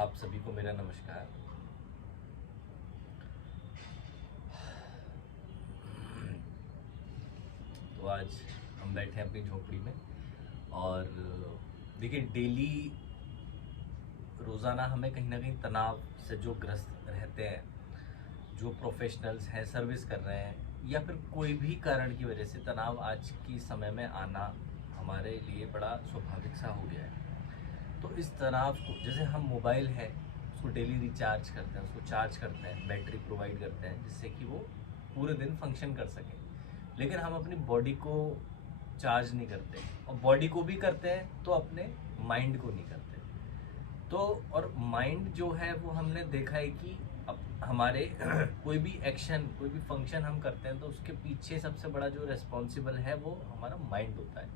आप सभी को मेरा नमस्कार। तो आज हम बैठे हैं अपनी झोपड़ी में और देखिए डेली रोज़ाना हमें कहीं ना कहीं तनाव से जो ग्रस्त रहते हैं, जो प्रोफेशनल्स हैं, सर्विस कर रहे हैं या फिर कोई भी कारण की वजह से तनाव आज की समय में आना हमारे लिए बड़ा स्वाभाविक सा हो गया है। तो इस तनाव को, जैसे हम मोबाइल है उसको डेली रिचार्ज करते हैं, उसको चार्ज करते हैं, बैटरी प्रोवाइड करते हैं जिससे कि वो पूरे दिन फंक्शन कर सके, लेकिन हम अपनी बॉडी को चार्ज नहीं करते और बॉडी को भी करते हैं तो अपने माइंड को नहीं करते। तो और माइंड जो है वो हमने देखा है कि अब हमारे कोई भी एक्शन, कोई भी फंक्शन हम करते हैं तो उसके पीछे सबसे बड़ा जो रिस्पॉन्सिबल है वो हमारा माइंड होता है,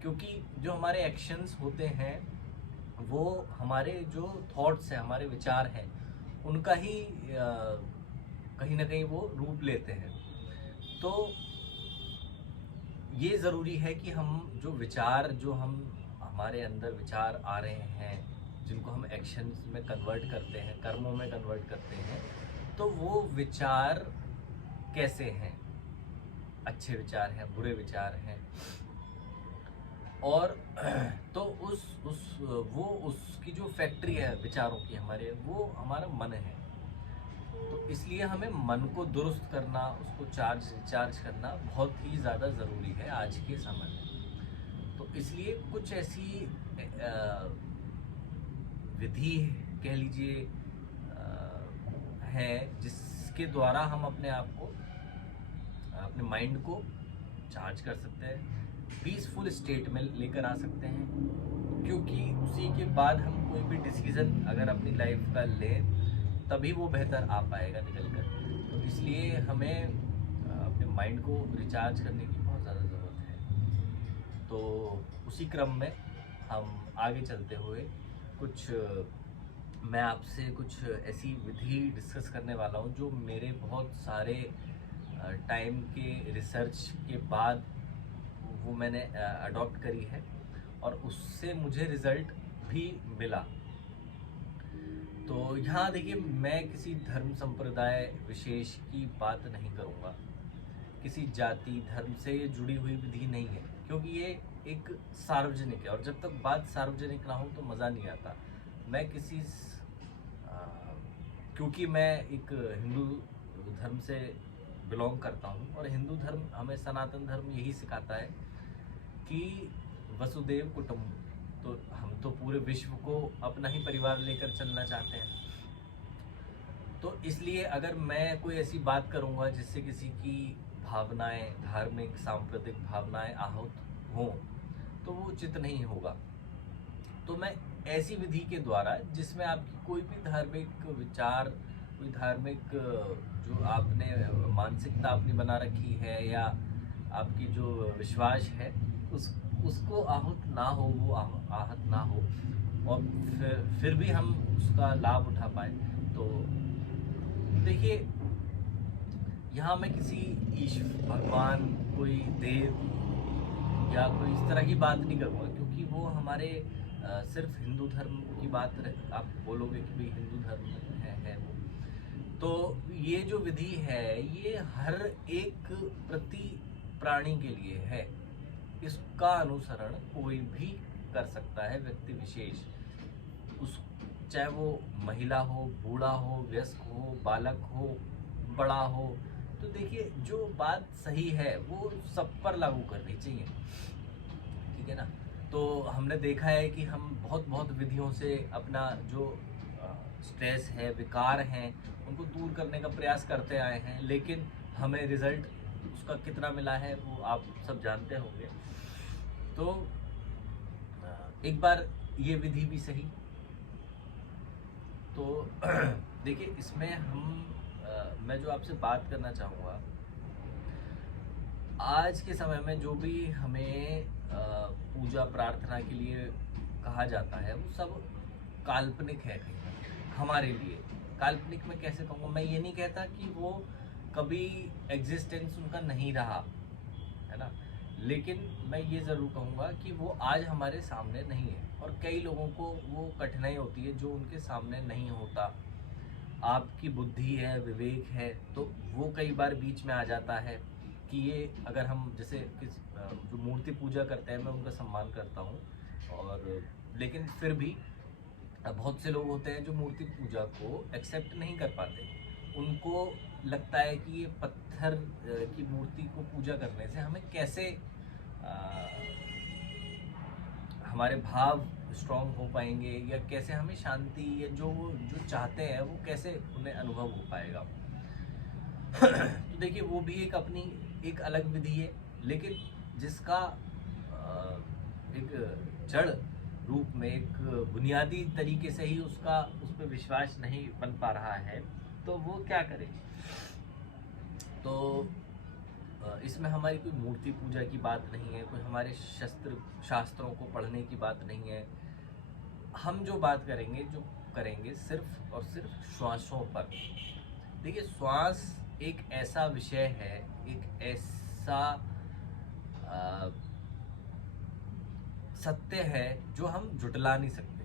क्योंकि जो हमारे एक्शंस होते हैं वो हमारे जो थॉट्स हैं, हमारे विचार हैं, उनका ही कहीं ना कहीं वो रूप लेते हैं। तो ये ज़रूरी है कि हम जो विचार, जो हम हमारे अंदर विचार आ रहे हैं, जिनको हम एक्शंस में कन्वर्ट करते हैं, कर्मों में कन्वर्ट करते हैं, तो वो विचार कैसे हैं, अच्छे विचार हैं, बुरे विचार हैं। और तो उसकी जो फैक्ट्री है विचारों की हमारे, वो हमारा मन है। तो इसलिए हमें मन को दुरुस्त करना, उसको रिचार्ज करना बहुत ही ज़्यादा ज़रूरी है आज के समय में। तो इसलिए कुछ ऐसी विधि कह लीजिए है जिसके द्वारा हम अपने आप को, अपने माइंड को चार्ज कर सकते हैं, पीसफुल स्टेट में लेकर आ सकते हैं, क्योंकि उसी के बाद हम कोई भी डिसीज़न अगर अपनी लाइफ का लें तभी वो बेहतर आ पाएगा निकल कर। तो इसलिए हमें अपने माइंड को रिचार्ज करने की बहुत ज़्यादा ज़रूरत है। तो उसी क्रम में हम आगे चलते हुए मैं आपसे कुछ ऐसी विधि डिस्कस करने वाला हूँ जो मेरे बहुत सारे टाइम के रिसर्च के बाद वो मैंने अडॉप्ट करी है और उससे मुझे रिज़ल्ट भी मिला। तो यहाँ देखिए, मैं किसी धर्म संप्रदाय विशेष की बात नहीं करूँगा, किसी जाति धर्म से जुड़ी हुई विधि नहीं है, क्योंकि ये एक सार्वजनिक है और जब तक बात सार्वजनिक ना हो तो मज़ा नहीं आता। मैं क्योंकि मैं एक हिंदू धर्म से बिलोंग करता हूँ और हिंदू धर्म हमें, सनातन धर्म यही सिखाता है कि वसुदेव कुटुंब, तो हम तो पूरे विश्व को अपना ही परिवार लेकर चलना चाहते हैं। तो इसलिए अगर मैं कोई ऐसी बात करूँगा जिससे किसी की भावनाएं, धार्मिक सांप्रदायिक भावनाएं आहत हों, तो वो उचित नहीं होगा। तो मैं ऐसी विधि के द्वारा जिसमें आपकी कोई भी धार्मिक विचार, कोई धार्मिक जो आपने मानसिकता अपनी बना रखी है या आपकी जो विश्वास है उसको आहत ना हो, वो आहत ना हो और फिर भी हम उसका लाभ उठा पाए। तो देखिए, यहाँ मैं किसी ईश्वर, भगवान, कोई देव या कोई इस तरह की बात नहीं करूँगा, क्योंकि वो हमारे सिर्फ हिंदू धर्म की बात आप बोलोगे कि भाई हिंदू धर्म है वो। तो ये जो विधि है ये हर एक प्रति प्राणी के लिए है, इसका अनुसरण कोई भी कर सकता है, व्यक्ति विशेष, उस चाहे वो महिला हो, बूढ़ा हो, वयस्क हो, बालक हो, बड़ा हो। तो देखिए, जो बात सही है वो सब पर लागू करनी चाहिए, ठीक है ना। तो हमने देखा है कि हम बहुत विधियों से अपना जो स्ट्रेस है, विकार हैं, उनको दूर करने का प्रयास करते आए हैं, लेकिन हमें रिजल्ट उसका कितना मिला है वो आप सब जानते होंगे। तो एक बार ये विधि भी सही। तो देखिए, इसमें मैं जो आपसे बात करना चाहूँगा, आज के समय में जो भी हमें पूजा प्रार्थना के लिए कहा जाता है वो सब काल्पनिक है कहीं ना कहीं हमारे लिए। काल्पनिक में कैसे कहूँगा, मैं ये नहीं कहता कि वो कभी एग्जिस्टेंस उनका नहीं रहा, है ना, लेकिन मैं ये ज़रूर कहूँगा कि वो आज हमारे सामने नहीं है, और कई लोगों को वो कठिनाई होती है जो उनके सामने नहीं होता। आपकी बुद्धि है, विवेक है, तो वो कई बार बीच में आ जाता है कि ये अगर हम जैसे जो मूर्ति पूजा करते हैं, मैं उनका सम्मान करता हूँ, और लेकिन फिर भी बहुत से लोग होते हैं जो मूर्ति पूजा को एक्सेप्ट नहीं कर पाते। उनको लगता है कि ये पत्थर की मूर्ति को पूजा करने से हमें कैसे अ, हमारे भाव स्ट्रांग हो पाएंगे, या कैसे हमें शांति या जो वो जो चाहते हैं वो कैसे उन्हें अनुभव हो पाएगा। तो देखिए, वो भी एक अपनी एक अलग विधि है, लेकिन जिसका एक जड़ रूप में, एक बुनियादी तरीके से ही उसका उस पर विश्वास नहीं बन पा रहा है, तो वो क्या करे। तो इसमें हमारी कोई मूर्ति पूजा की बात नहीं है, कोई हमारे शास्त्रों को पढ़ने की बात नहीं है। हम जो बात करेंगे, जो करेंगे सिर्फ और सिर्फ श्वासों पर। देखिए, श्वास एक ऐसा विषय है, एक ऐसा सत्य है जो हम जुटला नहीं सकते,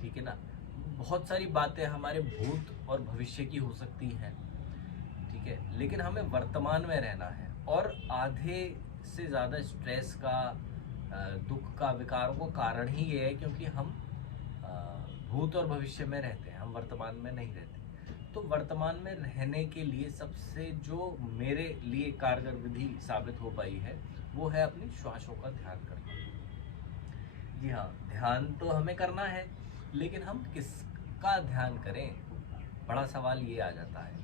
ठीक है ना। बहुत सारी बातें हमारे भूत और भविष्य की हो सकती हैं, ठीक है, लेकिन हमें वर्तमान में रहना है। और आधे से ज़्यादा स्ट्रेस का, दुख का, विकारों का कारण ही ये है क्योंकि हम भूत और भविष्य में रहते हैं, हम वर्तमान में नहीं रहते। तो वर्तमान में रहने के लिए सबसे जो मेरे लिए कारगर विधि साबित हो पाई है, वो है अपनी श्वासों का ध्यान करना। जी हाँ, ध्यान तो हमें करना है, लेकिन हम किसका ध्यान करें, बड़ा सवाल ये आ जाता है।